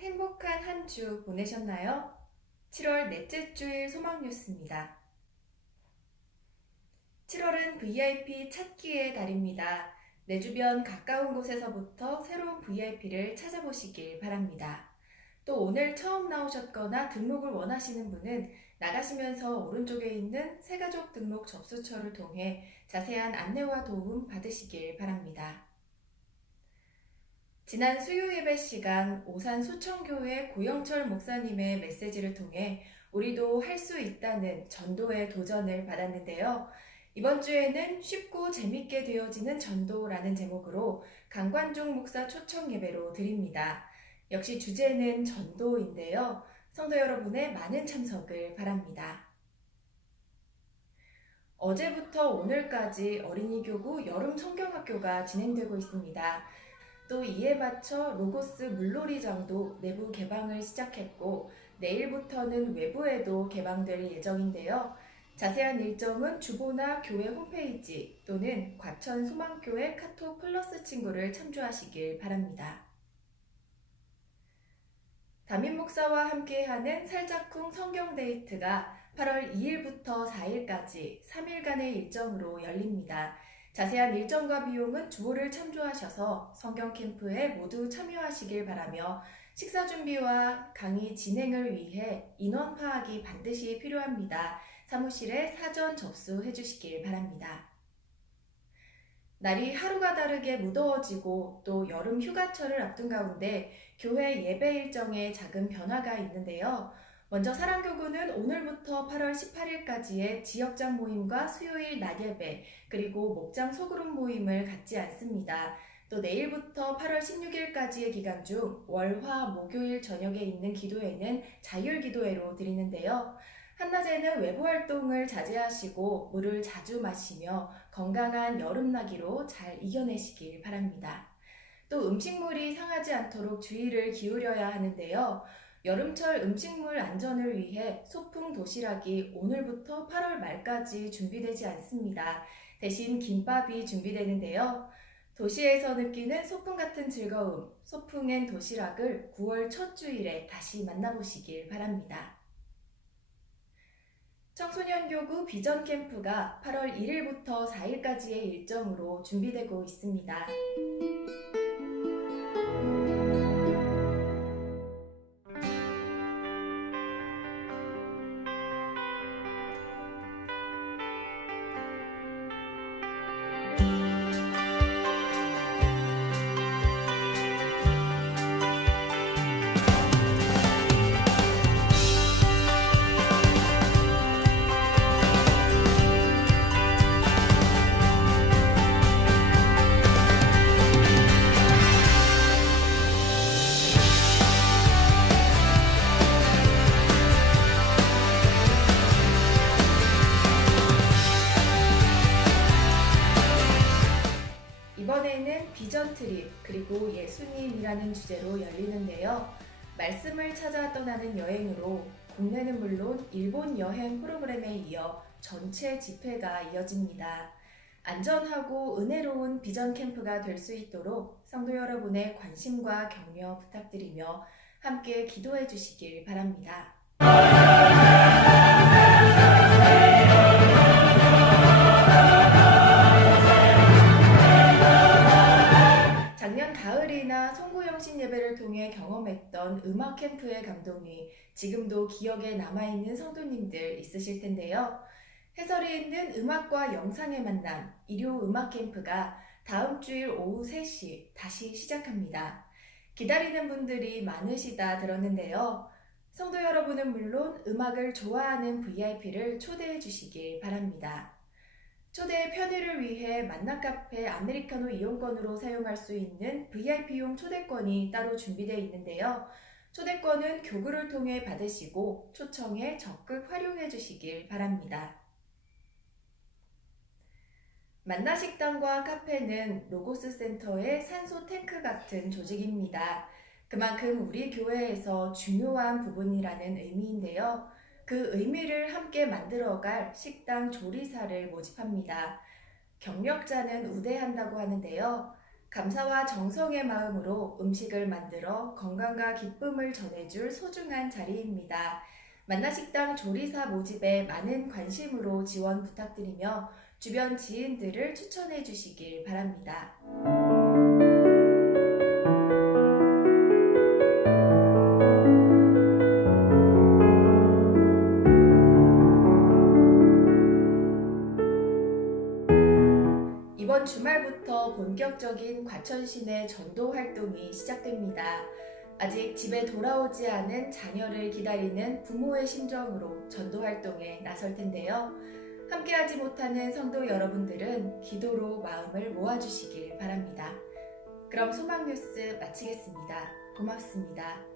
행복한 한 주 보내셨나요? 7월 넷째 주일 소망 뉴스입니다. 7월은 VIP 찾기의 달입니다. 내 주변 가까운 곳에서부터 새로운 VIP를 찾아보시길 바랍니다. 또 오늘 처음 나오셨거나 등록을 원하시는 분은 나가시면서 오른쪽에 있는 새가족 등록 접수처를 통해 자세한 안내와 도움 받으시길 바랍니다. 지난 수요 예배 시간 오산 수청교회 고영철 목사님의 메시지를 통해 우리도 할 수 있다는 전도의 도전을 받았는데요. 이번 주에는 쉽고 재밌게 되어지는 전도라는 제목으로 강관종 목사 초청 예배로 드립니다. 역시 주제는 전도인데요. 성도 여러분의 많은 참석을 바랍니다. 어제부터 오늘까지 어린이 교구 여름 성경학교가 진행되고 있습니다. 또 이에 맞춰 로고스 물놀이장도 내부 개방을 시작했고 내일부터는 외부에도 개방될 예정인데요. 자세한 일정은 주보나 교회 홈페이지 또는 과천 소망교회 카톡 플러스 친구를 참조하시길 바랍니다. 담임 목사와 함께하는 살짝쿵 성경 데이트가 8월 2일부터 4일까지 3일간의 일정으로 열립니다. 자세한 일정과 비용은 주보를 참조하셔서 성경 캠프에 모두 참여하시길 바라며 식사 준비와 강의 진행을 위해 인원 파악이 반드시 필요합니다. 사무실에 사전 접수해 주시길 바랍니다. 날이 하루가 다르게 무더워지고 또 여름 휴가철을 앞둔 가운데 교회 예배 일정에 작은 변화가 있는데요. 먼저 사랑교구는 오늘부터 8월 18일까지의 지역장 모임과 수요일 낮 예배 그리고 목장 소그룹 모임을 갖지 않습니다. 또 내일부터 8월 16일까지의 기간 중 월화 목요일 저녁에 있는 기도회는 자율 기도회로 드리는데요. 한낮에는 외부 활동을 자제하시고 물을 자주 마시며 건강한 여름나기로 잘 이겨내시길 바랍니다. 또 음식물이 상하지 않도록 주의를 기울여야 하는데요. 여름철 음식물 안전을 위해 소풍 도시락이 오늘부터 8월 말까지 준비되지 않습니다. 대신 김밥이 준비되는데요. 도시에서 느끼는 소풍 같은 즐거움, 소풍엔 도시락을 9월 첫 주일에 다시 만나보시길 바랍니다. 청소년 교구 비전 캠프가 8월 1일부터 4일까지의 일정으로 준비되고 있습니다. 트립 그리고 예수님이라는 주제로 열리는데요. 말씀을 찾아 떠나는 여행으로 국내는 물론 일본 여행 프로그램에 이어 전체 집회가 이어집니다. 안전하고 은혜로운 비전 캠프가 될 수 있도록 성도 여러분의 관심과 격려 부탁드리며 함께 기도해 주시길 바랍니다. 가을이나 송구영신 예배를 통해 경험했던 음악 캠프의 감동이 지금도 기억에 남아있는 성도님들 있으실 텐데요. 해설이 있는 음악과 영상의 만남, 일요 음악 캠프가 다음 주일 오후 3시 다시 시작합니다. 기다리는 분들이 많으시다 들었는데요. 성도 여러분은 물론 음악을 좋아하는 VIP를 초대해 주시길 바랍니다. 초대의 편의를 위해 만남 카페 아메리카노 이용권으로 사용할 수 있는 VIP용 초대권이 따로 준비되어 있는데요. 초대권은 교구를 통해 받으시고 초청에 적극 활용해 주시길 바랍니다. 만나식당과 카페는 로고스 센터의 산소 탱크 같은 조직입니다. 그만큼 우리 교회에서 중요한 부분이라는 의미인데요. 그 의미를 함께 만들어갈 식당 조리사를 모집합니다. 경력자는 우대한다고 하는데요. 감사와 정성의 마음으로 음식을 만들어 건강과 기쁨을 전해줄 소중한 자리입니다. 만나식당 조리사 모집에 많은 관심으로 지원 부탁드리며 주변 지인들을 추천해 주시길 바랍니다. 본격적인 과천 시내 전도 활동이 시작됩니다. 아직 집에 돌아오지 않은 자녀를 기다리는 부모의 심정으로 전도 활동에 나설 텐데요. 함께하지 못하는 성도 여러분들은 기도로 마음을 모아주시길 바랍니다. 그럼 소망 뉴스 마치겠습니다. 고맙습니다.